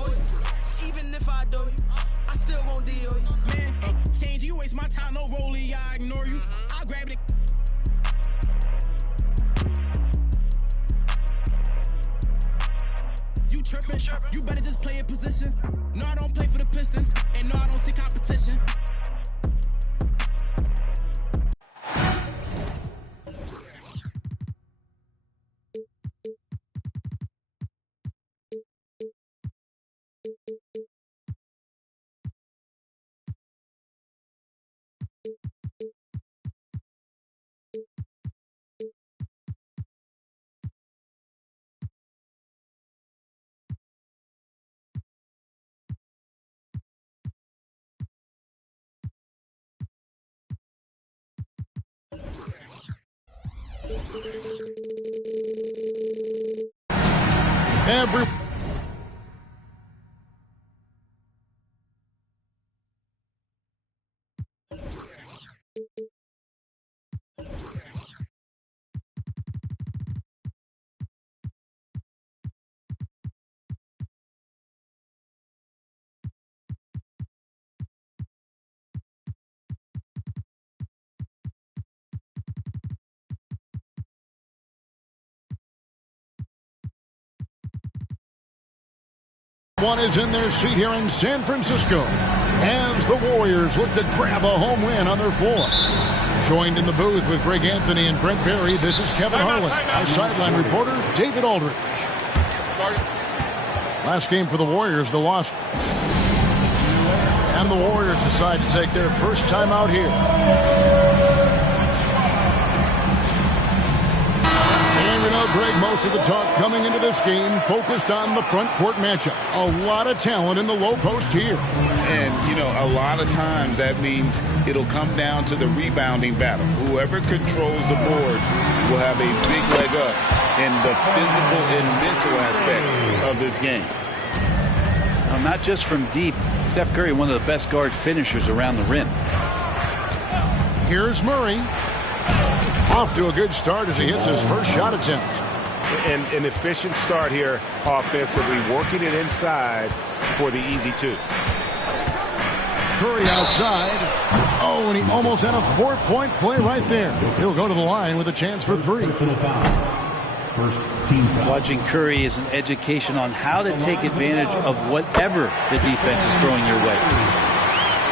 for you. Even if I do you, I still won't deal you. Man, change, you waste my time, no rollie, I ignore you. I'll grab it. You trippin', you better just play a position. No, I don't play for the Pistons, and no, I don't see competition. Every one is in their seat here in San Francisco as the Warriors look to grab a home win on their floor. Joined in the booth with Greg Anthony and Brent Barry, this is Kevin Harlan. Our sideline reporter, David Aldridge. Last game for the Warriors, the loss. And the Warriors decide to take their first time out here. Greg, most of the talk coming into this game focused on the front court matchup. A lot of talent in the low post here. And, you know, a lot of times that means it'll come down to the rebounding battle. Whoever controls the boards will have a big leg up in the physical and mental aspect of this game. Well, not just from deep. Steph Curry, one of the best guard finishers around the rim. Here's Murray. Off to a good start as he hits his first shot attempt. And an efficient start here offensively, working it inside for the easy two. Curry outside. Oh, and he almost had a 4-point play right there. He'll go to the line with a chance for three. Watching Curry is an education on how to take advantage of whatever the defense is throwing your way.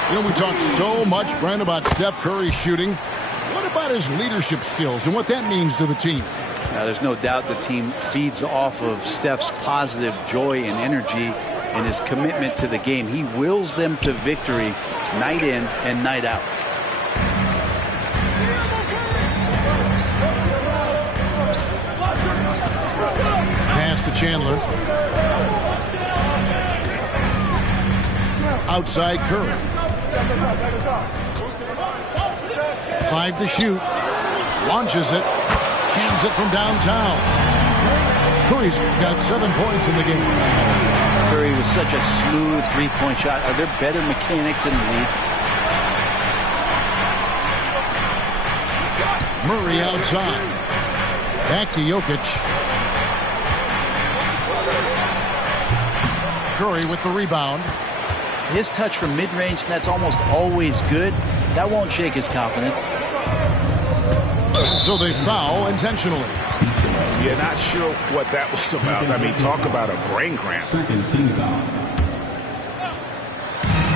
You know, we talk so much, Brent, about Steph Curry shooting. What about his leadership skills and what that means to the team? Now, there's no doubt the team feeds off of Steph's positive joy and energy and his commitment to the game. He wills them to victory night in and night out. Pass to Chandler. Outside Curry. 5 to shoot. Launches it. Cans it from downtown. Curry's got 7 points in the game. Curry was such a smooth three-point shot. Are there better mechanics in the league? Murray outside. Back to Jokic. Curry with the rebound. His touch from mid-range, that's almost always good. That won't shake his confidence. So they foul intentionally. Yeah, not sure what that was about. I mean, talk about a brain cramp.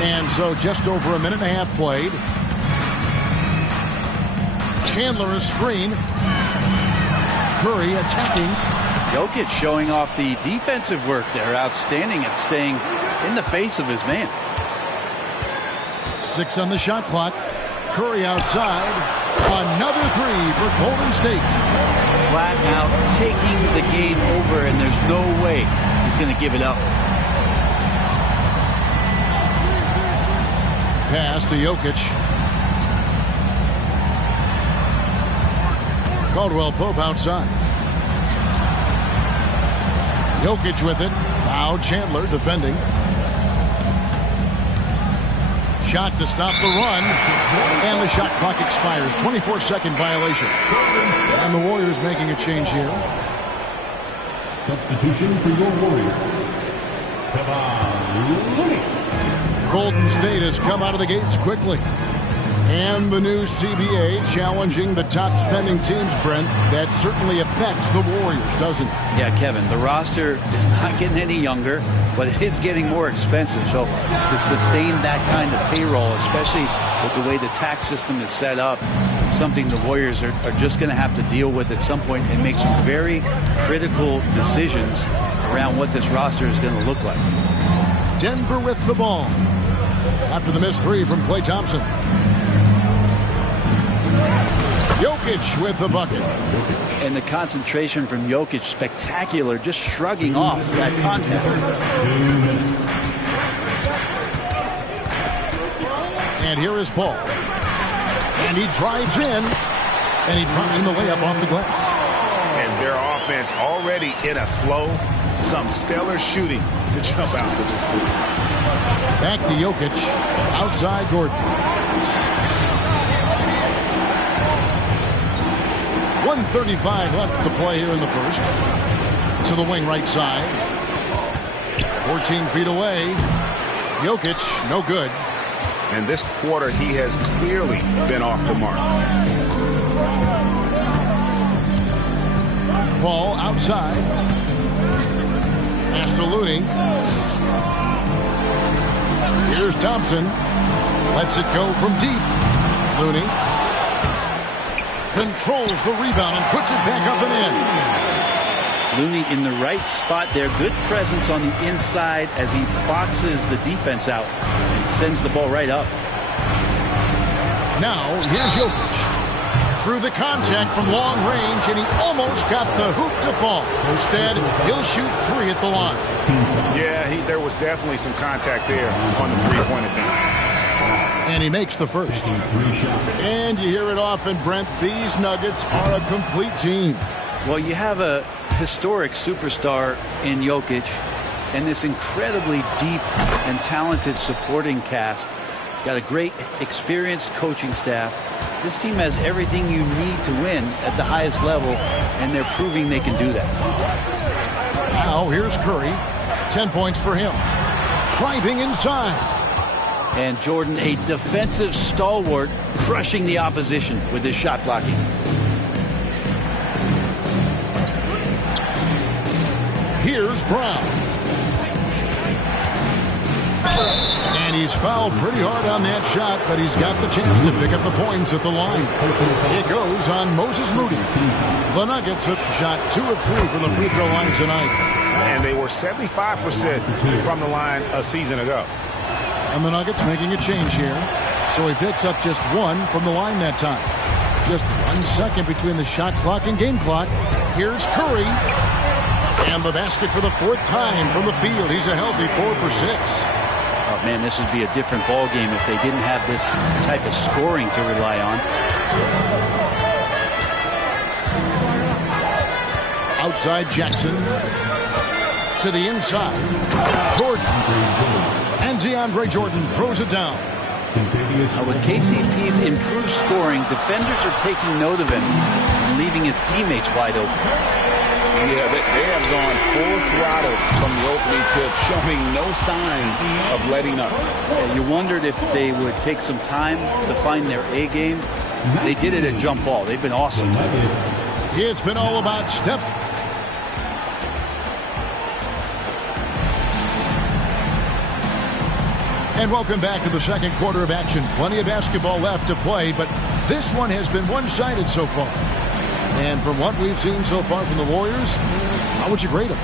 And so just over a minute and a half played. Chandler is screen. Curry attacking. Jokic showing off the defensive work there. Outstanding at staying in the face of his man. 6 on the shot clock. Curry outside. Another three for Golden State. Flat out taking the game over, and there's no way he's going to give it up. Pass to Jokic. Caldwell Pope outside. Jokic with it. Now Chandler defending. Shot to stop the run. And the shot clock expires. 24-second violation. And the Warriors making a change here. Substitution for your Warriors. Golden State has come out of the gates quickly. And the new CBA challenging the top spending teams, Brent. That certainly affects the Warriors, doesn't it? Yeah, Kevin, the roster is not getting any younger, but it is getting more expensive. So to sustain that kind of payroll, especially with the way the tax system is set up, it's something the Warriors are just going to have to deal with at some point and make some very critical decisions around what this roster is going to look like. Denver with the ball after the missed three from Klay Thompson. Jokic with the bucket. And the concentration from Jokic, spectacular, just shrugging off that contact. And here is Paul. And he drives in. And he drops in the layup off the glass. And their offense already in a flow. Some stellar shooting to jump out to this lead. Back to Jokic. Outside Gordon. 1:35 left to play here in the first. To the wing right side. 14 feet away. Jokic, no good. And this quarter, he has clearly been off the mark. Paul outside. Pass to Looney. Here's Thompson. Lets it go from deep. Looney controls the rebound and puts it back up and in. Looney in the right spot there. Good presence on the inside as he boxes the defense out and sends the ball right up. Now here's Jokic. Through the contact from long range, and he almost got the hoop to fall. Instead, he'll shoot three at the line. Yeah, there was definitely some contact there on the three-point attempt. And he makes the first. And you hear it often, Brent. These Nuggets are a complete team. Well, you have a historic superstar in Jokic and this incredibly deep and talented supporting cast. Got a great experienced coaching staff. This team has everything you need to win at the highest level, and they're proving they can do that. Now here's Curry. 10 points for him. Driving inside. And Jordan, a defensive stalwart, crushing the opposition with his shot blocking. Here's Brown. And he's fouled pretty hard on that shot, but he's got the chance to pick up the points at the line. It goes on Moses Moody. The Nuggets have shot 2 of 3 from the free throw line tonight. And they were 75% from the line a season ago. And the Nuggets making a change here. So he picks up just 1 from the line that time. Just 1 second between the shot clock and game clock. Here's Curry. And the basket for the 4th time from the field. He's a healthy 4 for 6. Oh, man, this would be a different ball game if they didn't have this type of scoring to rely on. Outside Jackson. To the inside. Jordan. And DeAndre Jordan throws it down. With KCP's improved scoring, defenders are taking note of him and leaving his teammates wide open. Yeah, they have gone full throttle from the opening tip, showing no signs of letting up. Yeah, you wondered if they would take some time to find their A game. They did it at jump ball. They've been awesome. It's been all about Steph. And welcome back to the second quarter of action. Plenty of basketball left to play, but this one has been one-sided so far. And from what we've seen so far from the Warriors, how would you grade them?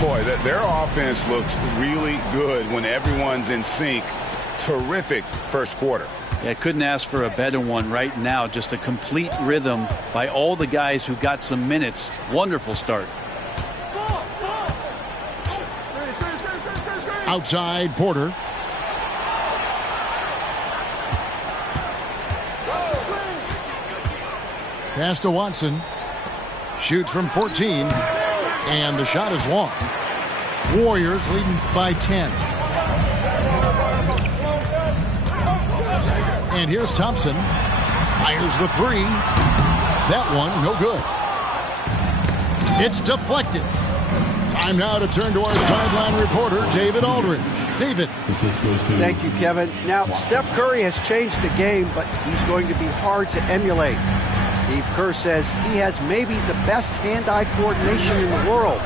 Boy, their offense looks really good when everyone's in sync. Terrific first quarter. Yeah, couldn't ask for a better one right now. Just a complete rhythm by all the guys who got some minutes. Wonderful start. Outside Porter. Pass to Watson. Shoots from 14. And the shot is long. Warriors leading by 10. And here's Thompson. Fires the 3. That one, no good. It's deflected. Time now to turn to our sideline reporter, David Aldridge. David. Thank you, Kevin. Now, Steph Curry has changed the game, but he's going to be hard to emulate. Steve Kerr says he has maybe the best hand-eye coordination in the world.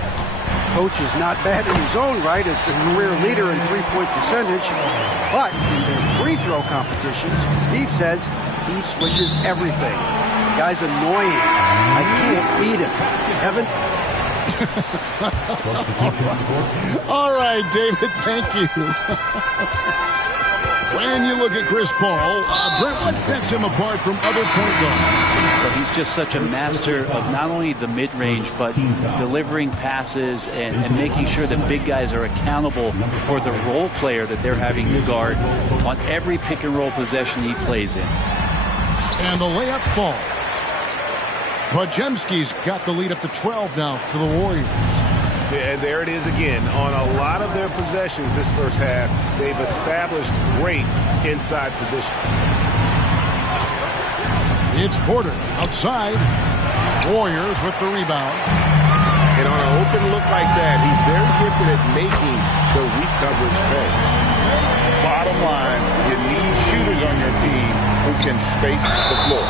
Coach is not bad in his own right as the career leader in three-point percentage, but in their free throw competitions, Steve says he swishes everything. The guy's annoying. I can't beat him. Evan? All right, David, thank you. When you look at Chris Paul, Brent, what sets him apart from other point guards? But he's just such a master of not only the mid-range, but delivering passes and making sure that big guys are accountable for the role player that they're having to guard on every pick-and-roll possession he plays in. And the layup falls. Podziemski's got the lead up to 12 now for the Warriors. And there it is again. On a lot of their possessions this first half, they've established great inside position. It's Porter outside. Warriors with the rebound. And on an open look like that, he's very gifted at making the weak coverage pay. Bottom line, you need shooters on your team who can space the floor.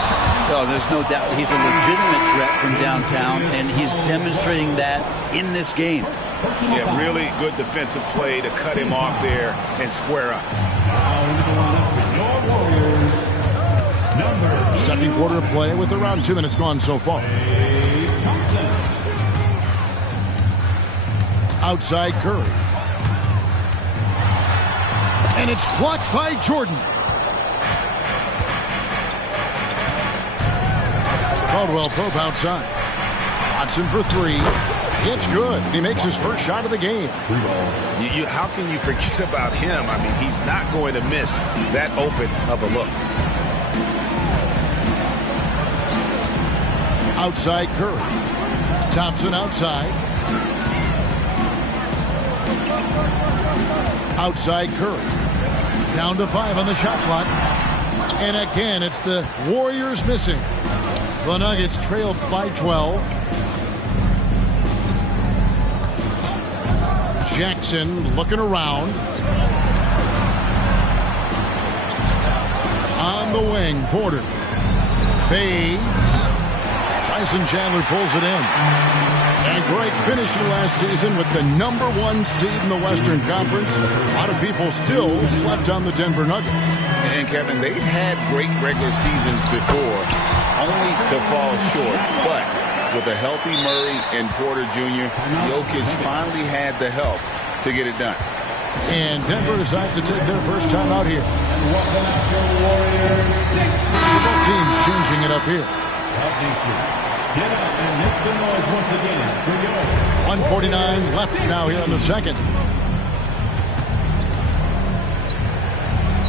Oh, there's no doubt he's a legitimate threat from downtown, and he's demonstrating that in this game. Yeah, really good defensive play to cut him off there and square up. Second quarter of play with around 2 minutes gone so far. Outside Curry. And it's blocked by Jordan. Caldwell Pope outside. Watson for three. It's good. He makes his first shot of the game. How can you forget about him? I mean, he's not going to miss that open of a look. Outside Curry. Thompson outside. Outside Curry. Down to 5 on the shot clock. And again, it's the Warriors missing. The Nuggets trailed by 12. Jackson looking around. On the wing, Porter. Fades. Tyson Chandler pulls it in. And great finishing last season with the #1 seed in the Western Conference. A lot of people still slept on the Denver Nuggets. And Kevin, they've had great regular seasons before, only to fall short. But with a healthy Murray and Porter Jr., Jokic finally had the help to get it done. And Denver decides to take their first time out here. So both teams changing it up here. 1:49 left now here in the second.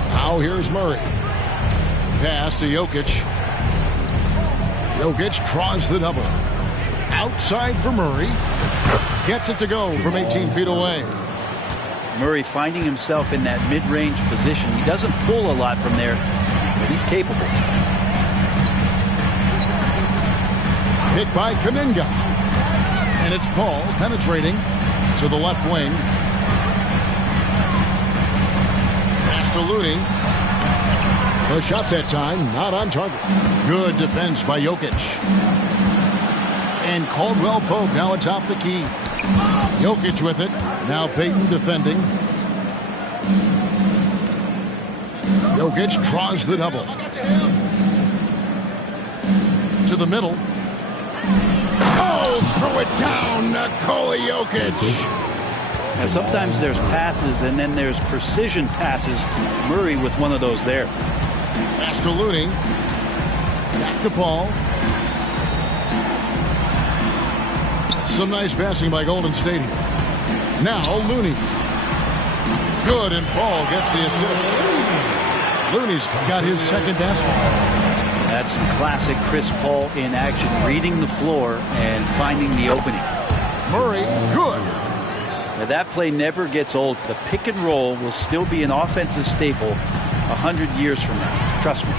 Now here's Murray. Pass to Jokic. Jokic draws the double. Outside for Murray. Gets it to go from 18 feet away. Murray finding himself in that mid-range position. He doesn't pull a lot from there, but he's capable. Hit by Kuminga. And it's Paul penetrating to the left wing. Pass to Looney. The shot that time, not on target. Good defense by Jokic. And Caldwell Pope now atop the key. Jokic with it. Now Payton defending. Jokic draws the double. To the middle. Oh, throw it down, Nikola Jokic. Now sometimes there's passes and then there's precision passes. Murray with one of those there. Pass to Looney. Back to Paul. Some nice passing by Golden State here. Now Looney. Good, and Paul gets the assist. Looney's got his second basket. That's some classic Chris Paul in action, reading the floor and finding the opening. Murray, good. Now that play never gets old. The pick and roll will still be an offensive staple 100 years from now. Trust me.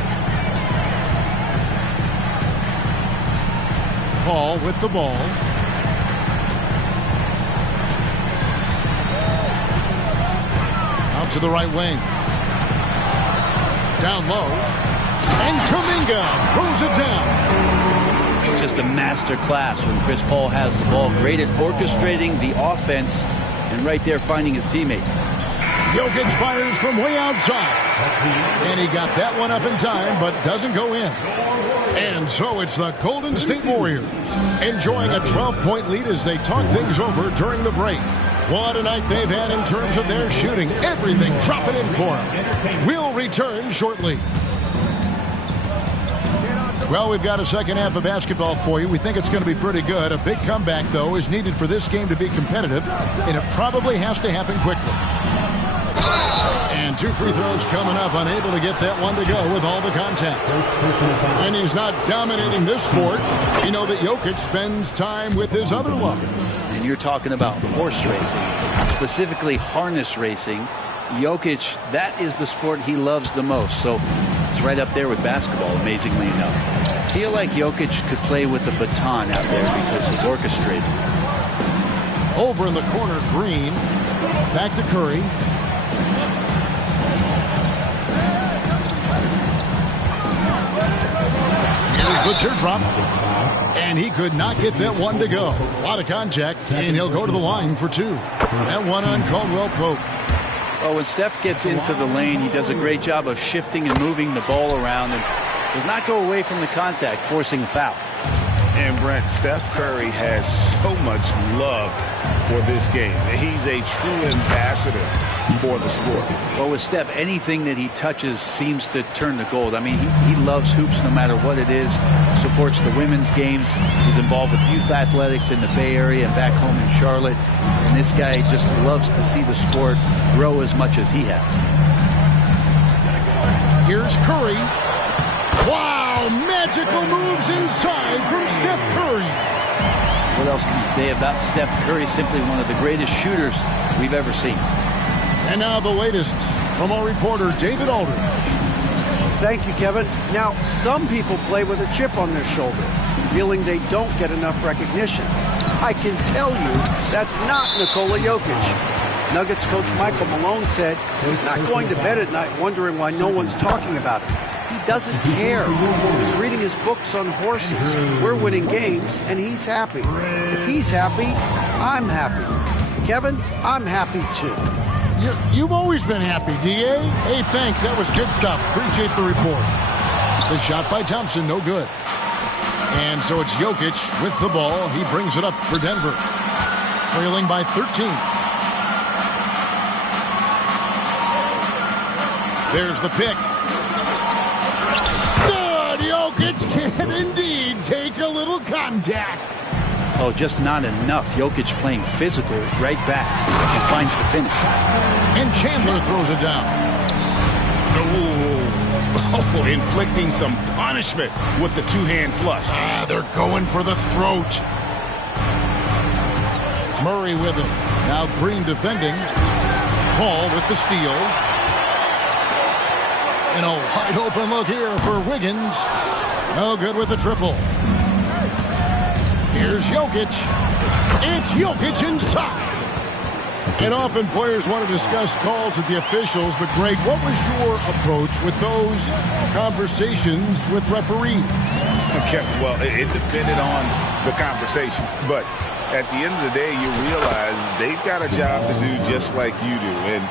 Paul with the ball. to the right wing. Down low. And Kuminga throws it down. It's just a master class when Chris Paul has the ball. Great at orchestrating the offense and right there finding his teammate. Jokic fires from way outside. And he got that one up in time, but doesn't go in. And so it's the Golden State Warriors enjoying a 12-point lead as they talk things over during the break. What a night they've had in terms of their shooting. Everything dropping in for them. We'll return shortly. Well, we've got a second half of basketball for you. We think it's going to be pretty good. A big comeback, though, is needed for this game to be competitive, and it probably has to happen quickly. And 2 free throws coming up, unable to get that one to go with all the contact. And he's not dominating this sport. You know that Jokic spends time with his other lovers. And you're talking about horse racing, specifically harness racing. Jokic, that is the sport he loves the most. So it's right up there with basketball, amazingly enough. I feel like Jokic could play with a baton out there because he's orchestrated. Over in the corner, Green. Back to Curry. Here's the teardrop. And he could not get that one to go. A lot of contact, and he'll go to the line for 2. That one on Caldwell Pope. Well, when Steph gets into the lane, he does a great job of shifting and moving the ball around and does not go away from the contact, forcing a foul. And Brent, Steph Curry has so much love for this game. He's a true ambassador for the sport. Well, with Steph, anything that he touches seems to turn to gold. I mean, he loves hoops no matter what it is, supports the women's games. He's involved with youth athletics in the Bay Area and back home in Charlotte. And this guy just loves to see the sport grow as much as he has. Here's Curry. Wow, magical moves inside from Steph Curry. What else can you say about Steph Curry? Simply one of the greatest shooters we've ever seen. And now the latest from our reporter, David Aldridge. Thank you, Kevin. Now, some people play with a chip on their shoulder, feeling they don't get enough recognition. I can tell you that's not Nikola Jokic. Nuggets coach Michael Malone said he's not going to bed at night wondering why no one's talking about him. He doesn't care. He's reading his books on horses. We're winning games, and he's happy. If he's happy, I'm happy. Kevin, I'm happy too. You've always been happy, D.A. Hey, thanks. That was good stuff. Appreciate the report. The shot by Thompson, no good. And so it's Jokic with the ball. He brings it up for Denver. Trailing by 13. There's the pick. Good! Jokic can indeed take a little contact. Oh, just not enough. Jokic playing physical right back and finds the finish. And Chandler throws it down. Oh, inflicting some punishment with the two-hand flush. They're going for the throat. Murray with him. Now Green defending. Paul with the steal. And a wide open look here for Wiggins. No good with the triple. Here's Jokic. It's Jokic inside. And often players want to discuss calls with the officials, but Greg, what was your approach with those conversations with referees? Okay, well, it depended on the conversation, but at the end of the day, you realize they've got a job to do just like you do, and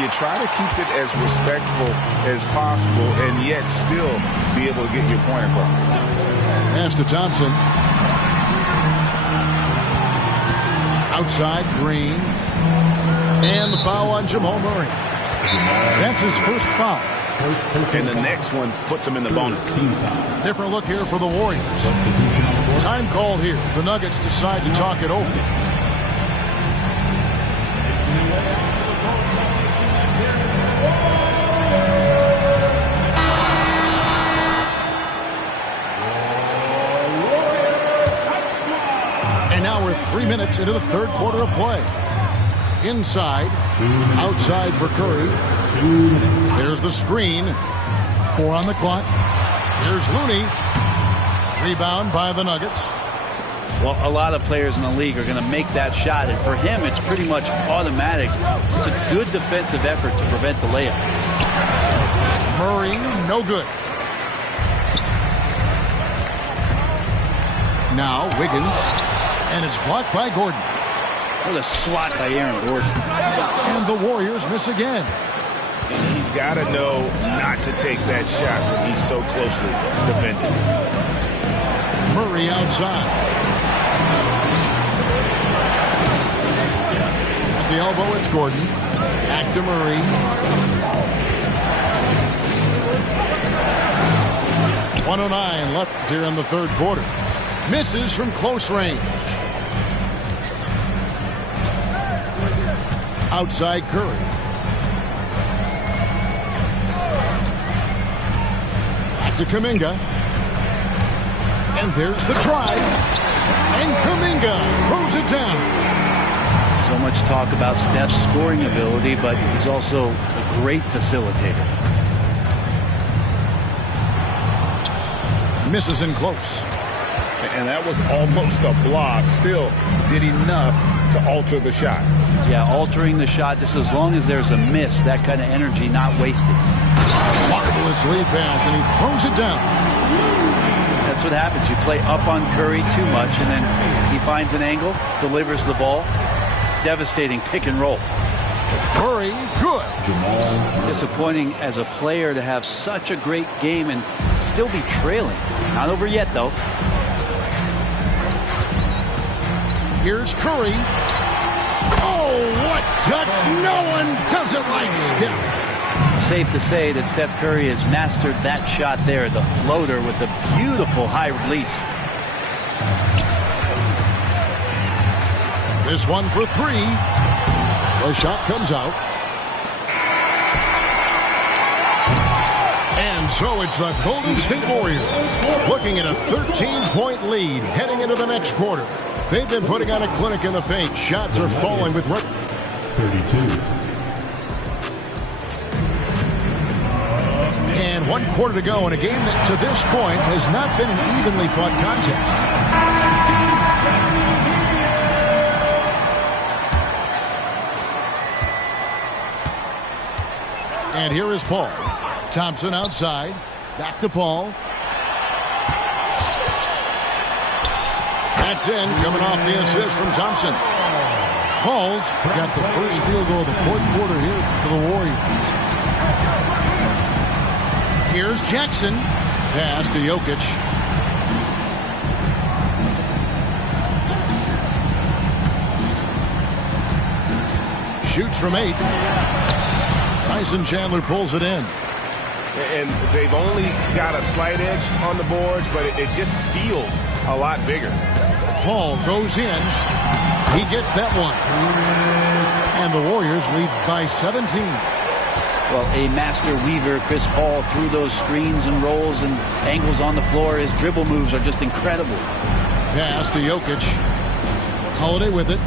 you try to keep it as respectful as possible and yet still be able to get your point across. Pass to Thompson. Outside, Green. And the foul on Jamal Murray. That's his first foul. And the next one puts him in the bonus. Different look here for the Warriors. Time called here. The Nuggets decide to talk it over. And now we're 3 minutes into the third quarter of play. Inside, outside for Curry. There's the screen. 4 on the clock. Here's Looney. Rebound by the Nuggets. Well, a lot of players in the league are going to make that shot, and for him, it's pretty much automatic. It's a good defensive effort to prevent the layup. Murray, no good. Now Wiggins, and it's blocked by Gordon. What a swat by Aaron Gordon. And the Warriors miss again. And he's got to know not to take that shot when he's so closely defended. Murray outside. At the elbow, it's Gordon. Back to Murray. .109 left here in the third quarter. Misses from close range. Outside Curry. Back to Kuminga. And there's the drive. And Kuminga throws it down. So much talk about Steph's scoring ability, but he's also a great facilitator. Misses in close. And that was almost a block. Still did enough to alter the shot. Yeah, altering the shot just as long as there's a miss. That kind of energy not wasted. Marvelous lead pass, and he throws it down. That's what happens. You play up on Curry too much, and then he finds an angle, delivers the ball. Devastating pick and roll. Curry, good. Disappointing as a player to have such a great game and still be trailing. Not over yet, though. Here's Curry. Oh, what touch! No one does it like Steph. Safe to say that Steph Curry has mastered that shot there, the floater with the beautiful high release. This one for three. The shot comes out. And so it's the Golden State Warriors looking at a 13-point lead heading into the next quarter. They've been putting on a clinic in the paint. Shots are falling with 32. And 1 quarter to go in a game that to this point has not been an evenly fought contest. And here is Paul. Thompson outside. Back to Paul. That's in, coming off the assist from Thompson. Paul's got the first field goal of the fourth quarter here for the Warriors. Here's Jackson. Pass to Jokic. Shoots from 8. Tyson Chandler pulls it in. And they've only got a slight edge on the boards, but it just feels a lot bigger. Paul goes in. He gets that one. And the Warriors lead by 17. Well, a master weaver, Chris Paul, through those screens and rolls and angles on the floor. His dribble moves are just incredible. Pass to Jokic. Holiday with it.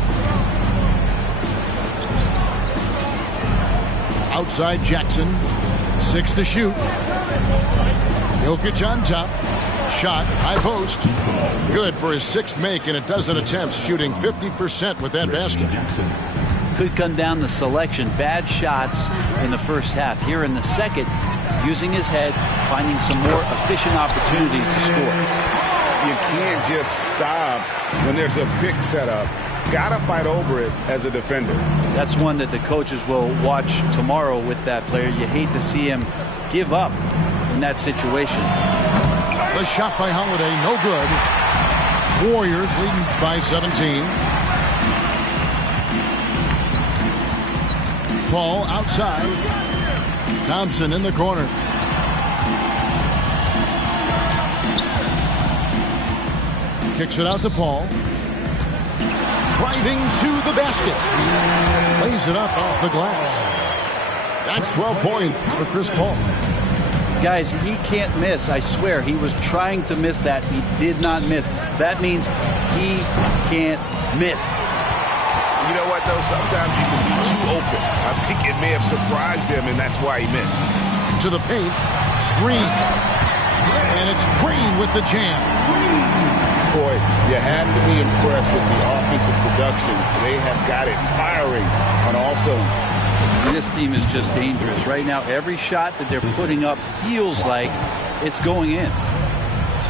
Outside Jackson. 6 to shoot. Jokic on top. Shot, high post. Good for his 6th make and a dozen attempts, shooting 50% with that basket. Could come down to selection. Bad shots in the first half. Here in the second, using his head, finding some more efficient opportunities to score. You can't just stop when there's a pick set up. Gotta fight over it as a defender. That's one that the coaches will watch tomorrow with that player. You hate to see him give up in that situation. The shot by Holiday, no good. Warriors leading by 17. Paul outside. Thompson in the corner. Kicks it out to Paul. Driving to the basket. Lays it up off the glass. That's 12 points for Chris Paul. Guys, he can't miss. I swear, he was trying to miss that. He did not miss. That means he can't miss. You know what, though? Sometimes you can be too open. I think it may have surprised him, and that's why he missed. To the paint. Green. And it's Green with the jam. Boy, you have to be impressed with the offensive production. They have got it firing on all cylinders. This team is just dangerous. Right now, every shot that they're putting up feels like it's going in.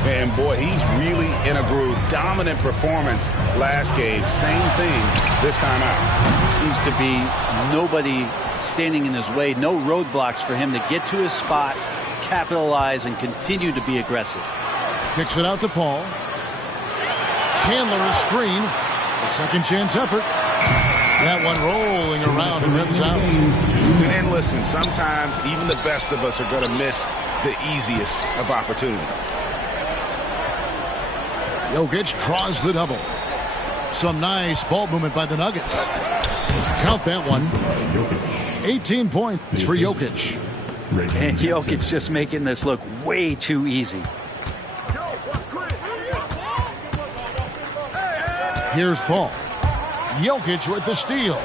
And boy, he's really in a groove. Dominant performance last game. Same thing this time out. Seems to be nobody standing in his way. No roadblocks for him to get to his spot, capitalize, and continue to be aggressive. Kicks it out to Paul. Chandler a screen. A second chance effort. That one rolling around and rims out. And listen, sometimes even the best of us are going to miss the easiest of opportunities. Jokic draws the double. Some nice ball movement by the Nuggets. Count that one. 18 points for Jokic. And Jokic just making this look way too easy. Here's Paul. Jokic with the steal.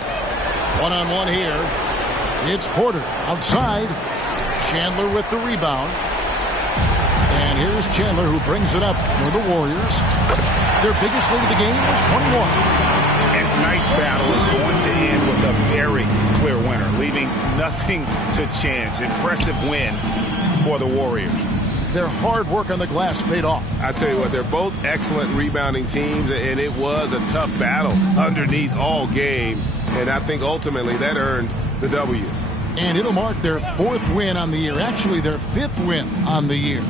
One-on-one here. It's Porter outside. Chandler with the rebound. And here's Chandler who brings it up for the Warriors. Their biggest lead of the game was 21. And tonight's battle is going to end with a very clear winner, leaving nothing to chance. Impressive win for the Warriors. Their hard work on the glass paid off. I tell you what, they're both excellent rebounding teams, and it was a tough battle underneath all game. And I think ultimately that earned the W. And it'll mark their 4th win on the year. Actually, their 5th win on the year.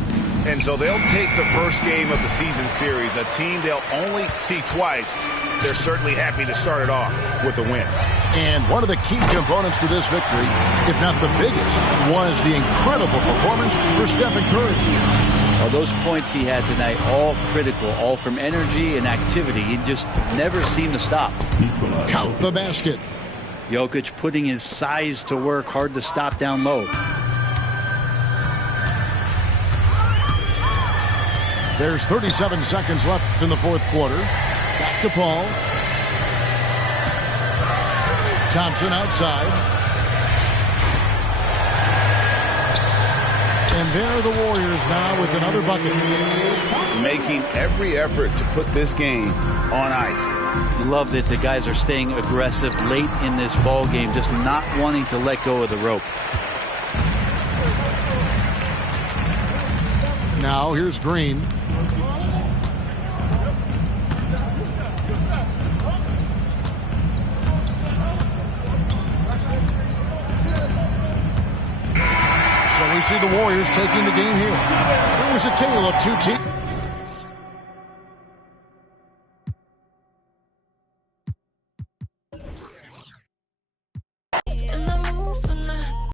And so they'll take the first game of the season series, a team they'll only see twice. They're certainly happy to start it off with a win. And one of the key components to this victory, if not the biggest, was the incredible performance for Stephen Curry. Well, those points he had tonight, all critical, all from energy and activity. He just never seemed to stop. Count the basket. Jokic putting his size to work, hard to stop down low. There's 37 seconds left in the 4th quarter. Back to Paul. Thompson outside. And there are the Warriors now with another bucket. Making every effort to put this game on ice. Love that the guys are staying aggressive late in this ball game, just not wanting to let go of the rope. Now here's Green. So we see the Warriors taking the game here. It was a tale of two teams.